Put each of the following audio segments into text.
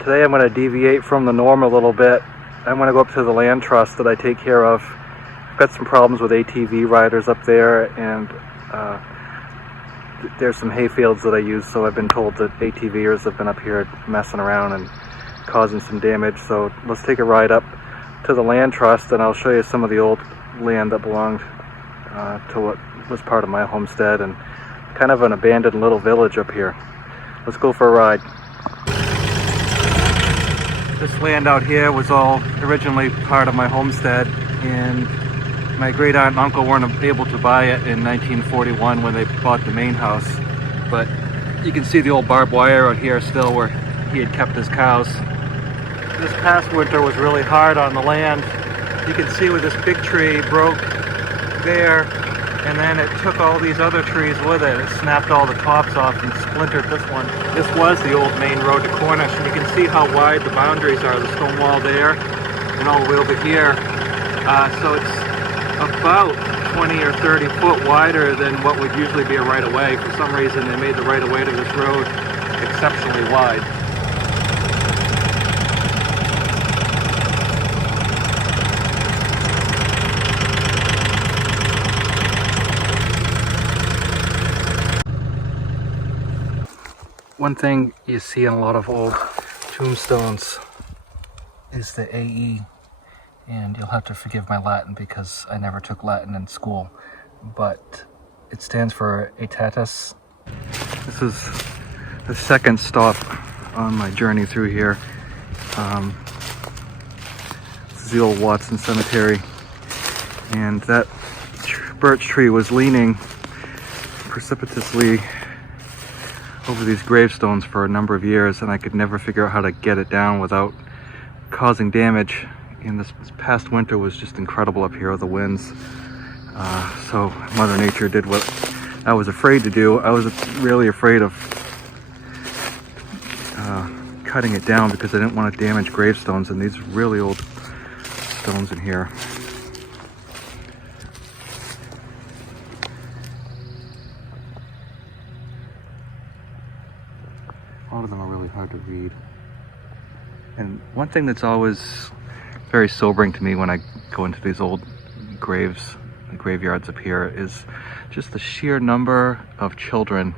Today I'm going to deviate from the norm a little bit. I'm going to go up to the land trust that I take care of. I've got some problems with ATV riders up there, and there's some hayfields that I use, so I've been told that ATVers have been up here messing around and causing some damage. So let's take a ride up to the land trust, and I'll show you some of the old land that belonged to what was part of my homestead, and kind of an abandoned little village up here. Let's go for a ride. This land out here was all originally part of my homestead, and my great aunt and uncle weren't able to buy it in 1941 when they bought the main house. But you can see the old barbed wire out here still where he had kept his cows. This past winter was really hard on the land. You can see where this big tree broke there, and then it took all these other trees with it. It snapped all the tops off and splintered this one. This was the old main road to Cornish, and you can see how wide the boundaries are. The stone wall there and all the way over here. So it's about 20 or 30 foot wider than what would usually be a right-of-way. For some reason they made the right-of-way to this road exceptionally wide. One thing you see in a lot of old tombstones is the AE, and you'll have to forgive my Latin because I never took Latin in school, but it stands for Aetatis. This is the second stop on my journey through here. This is the old Watson Cemetery, and that birch tree was leaning precipitously over these gravestones for a number of years, and I could never figure out how to get it down without causing damage. And this past winter was just incredible up here with the winds. So Mother Nature did what I was afraid to do. I was really afraid of cutting it down because I didn't want to damage gravestones, and these really old stones in here. A lot of them are really hard to read. And one thing that's always very sobering to me when I go into these old graves, graveyards up here, is just the sheer number of children,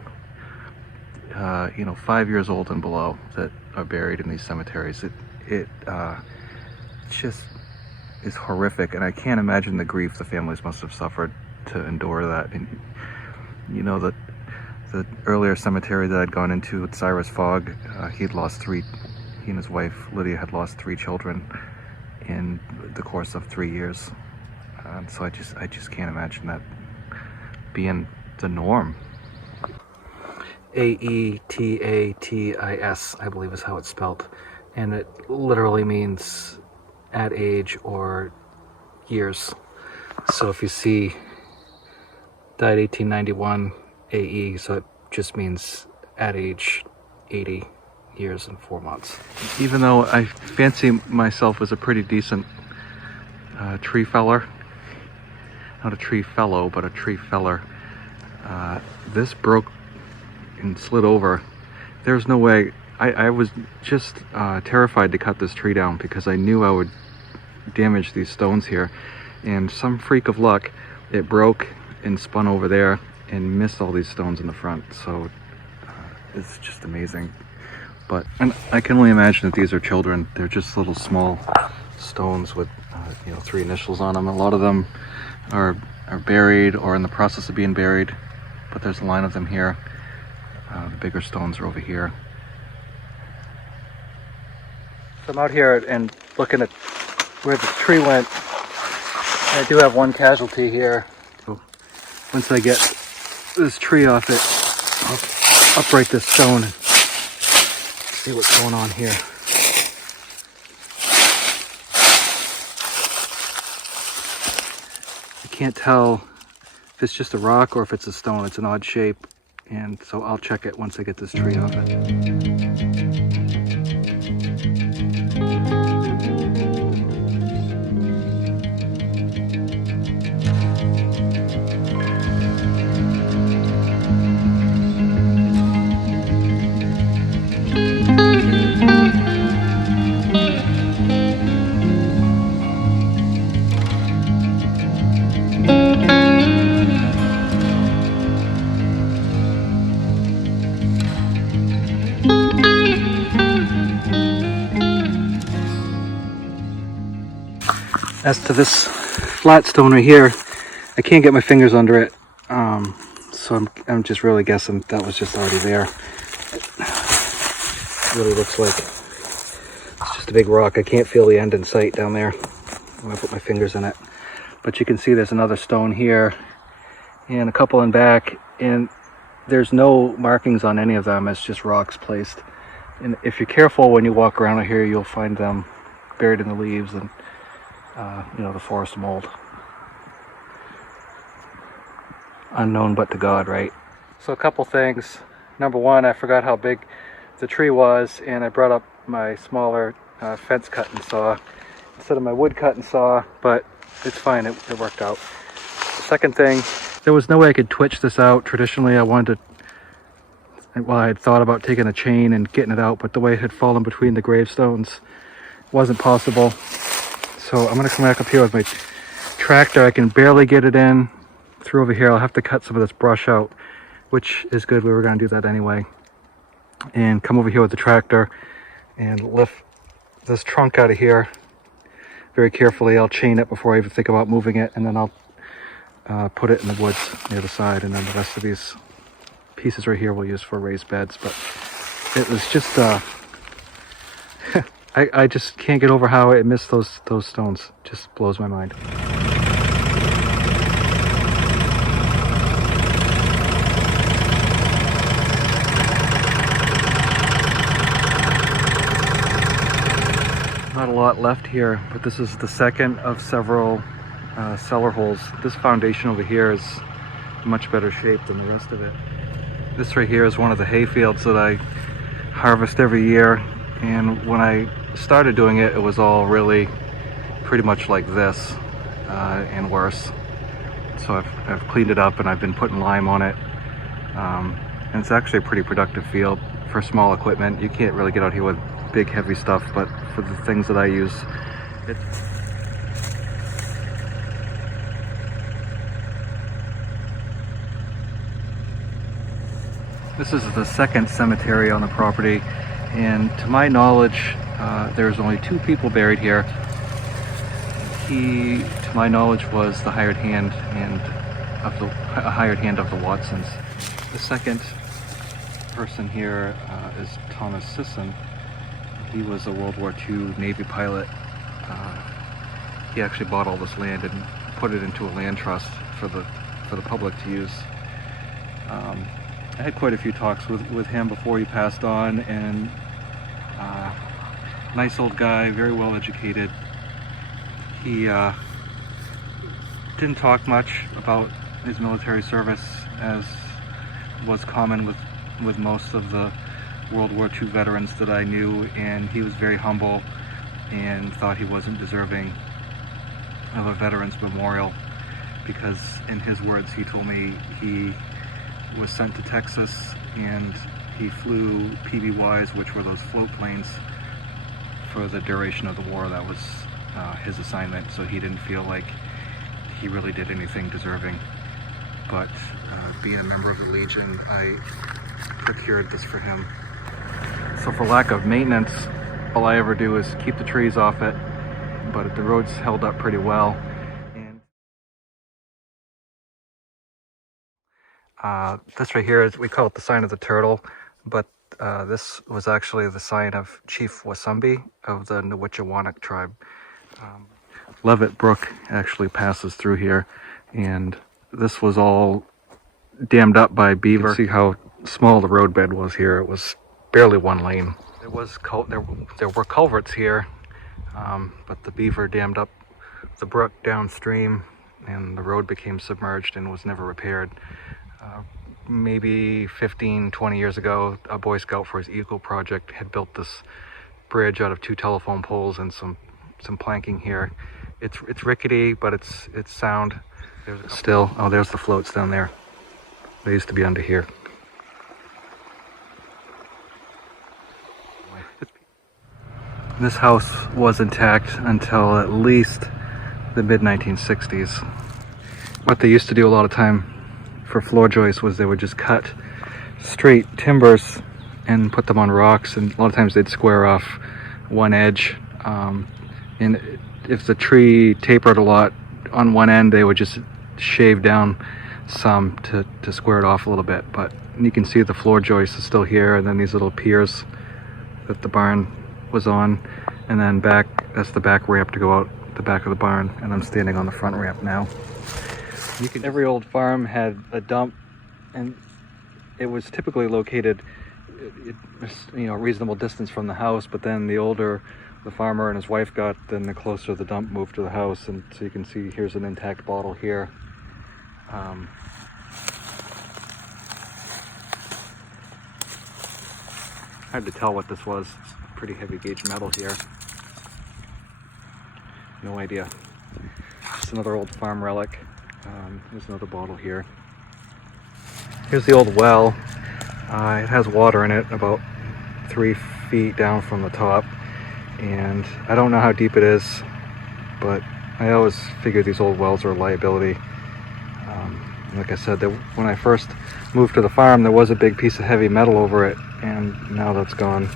5 years old and below, that are buried in these cemeteries. It just is horrific, and I can't imagine the grief the families must have suffered to endure that. And the earlier cemetery that I'd gone into with Cyrus Fogg, he and his wife Lydia had lost 3 children in the course of 3 years. So I just can't imagine that being the norm. Aetatis, I believe is how it's spelled, and it literally means at age or years. So if you see died 1891 AE, so it just means at age 80 years and 4 months. Even though I fancy myself as a pretty decent tree feller, not a tree fellow, but a tree feller, this broke and slid over. There's no way. I was just terrified to cut this tree down because I knew I would damage these stones here, and some freak of luck, it broke and spun over there and missed all these stones in the front. So it's just amazing. And I can only imagine that these are children. They're just little small stones with 3 initials on them. A lot of them are buried or in the process of being buried, but there's a line of them here. The bigger stones are over here. So I'm out here and looking at where the tree went. I do have one casualty here. So once I get this tree off it, I'll upright this stone and see what's going on here. I can't tell if it's just a rock or if it's a stone. It's an odd shape, and so I'll check it once I get this tree off it. As to this flat stone right here, I can't get my fingers under it, so I'm just really guessing that was just already there. It really looks like it's just a big rock. I can't feel the end in sight down there when I put my fingers in it. But you can see there's another stone here and a couple in back, and there's no markings on any of them. It's just rocks placed. And if you're careful when you walk around here, you'll find them buried in the leaves and the forest mold. Unknown but to God, right? So a couple things. Number one, I forgot how big the tree was, and I brought up my smaller fence cutting saw instead of my wood cutting saw, but it's fine, it worked out. The second thing, there was no way I could twitch this out. Traditionally, I wanted to, well, I had thought about taking a chain and getting it out, but the way it had fallen between the gravestones wasn't possible. So I'm going to come back up here with my tractor. I can barely get it in through over here. I'll have to cut some of this brush out, which is good. We were going to do that anyway. And come over here with the tractor and lift this trunk out of here very carefully. I'll chain it before I even think about moving it, and then I'll put it in the woods near the side, and then the rest of these pieces right here we'll use for raised beds. But it was just I just can't get over how it missed those stones. Just blows my mind. Not a lot left here, but this is the second of several cellar holes. This foundation over here is much better shape than the rest of it. This right here is one of the hayfields that I harvest every year, and when I started doing it, it was all really pretty much like this and worse. So I've cleaned it up and I've been putting lime on it, and it's actually a pretty productive field for small equipment. You can't really get out here with big heavy stuff, but for the things that I use, this is the second cemetery on the property, and to my knowledge there's only 2 people buried here. He, to my knowledge, was the hired hand of the Watsons. The second person here is Thomas Sisson. He was a World War II Navy pilot. He actually bought all this land and put it into a land trust for the public to use. I had quite a few talks with him before he passed on, and nice old guy, very well educated. He didn't talk much about his military service, as was common with most of the World War II veterans that I knew, and he was very humble and thought he wasn't deserving of a veterans memorial because, in his words, he told me he was sent to Texas and he flew PBYs, which were those float planes, for the duration of the war. That was his assignment, so he didn't feel like he really did anything deserving. But being a member of the Legion, I procured this for him. So for lack of maintenance, all I ever do is keep the trees off it, but the road's held up pretty well. And this right here, we call it the sign of the turtle, but this was actually the sign of Chief Wasumbi of the Nwechiwanik tribe. Levitt Brook actually passes through here, and this was all dammed up by beaver. You can see how small the roadbed was here. It was barely one lane. There were culverts here, but the beaver dammed up the brook downstream, and the road became submerged and was never repaired. Maybe 15-20 years ago, a Boy Scout for his Eagle project had built this bridge out of 2 telephone poles and some planking here. It's rickety, but it's sound. There's the floats down there. They used to be under here. This house was intact until at least the mid-1960s. What they used to do a lot of time for floor joists was they would just cut straight timbers and put them on rocks, and a lot of times they'd square off one edge, and if the tree tapered a lot on one end, they would just shave down some to square it off a little bit. But you can see the floor joist is still here, and then these little piers that the barn was on, and then back, that's the back ramp to go out the back of the barn, and I'm standing on the front ramp now. Every old farm had a dump, and it was typically located, you know, a reasonable distance from the house, but then the older the farmer and his wife got, then the closer the dump moved to the house. And so you can see here's an intact bottle here. Hard to tell what this was. It's pretty heavy gauge metal here. No idea. Just another old farm relic. There's another bottle here. Here's the old well. It has water in it about 3 feet down from the top, and I don't know how deep it is, but I always figured these old wells are a liability. Like I said, when I first moved to the farm, there was a big piece of heavy metal over it, and now that's gone.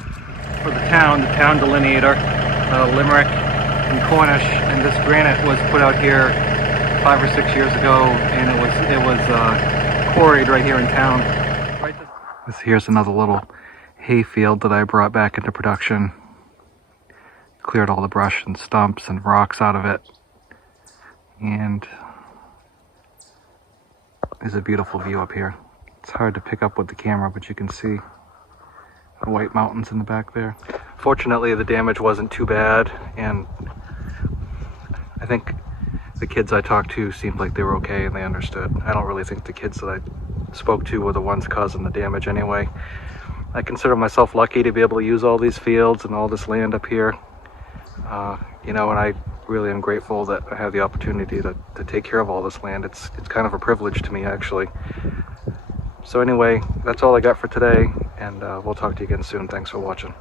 For the town delineator, Limerick and Cornish, and this granite was put out here 5 or 6 years ago, and it was quarried right here in town. Here's another little hayfield that I brought back into production. Cleared all the brush and stumps and rocks out of it, and there's a beautiful view up here. It's hard to pick up with the camera, but you can see the White Mountains in the back there. Fortunately, the damage wasn't too bad, and I think the kids I talked to seemed like they were okay and they understood. I don't really think the kids that I spoke to were the ones causing the damage anyway. I consider myself lucky to be able to use all these fields and all this land up here. You know, and I really am grateful that I have the opportunity to take care of all this land. It's kind of a privilege to me, actually. So anyway, that's all I got for today, and we'll talk to you again soon. Thanks for watching.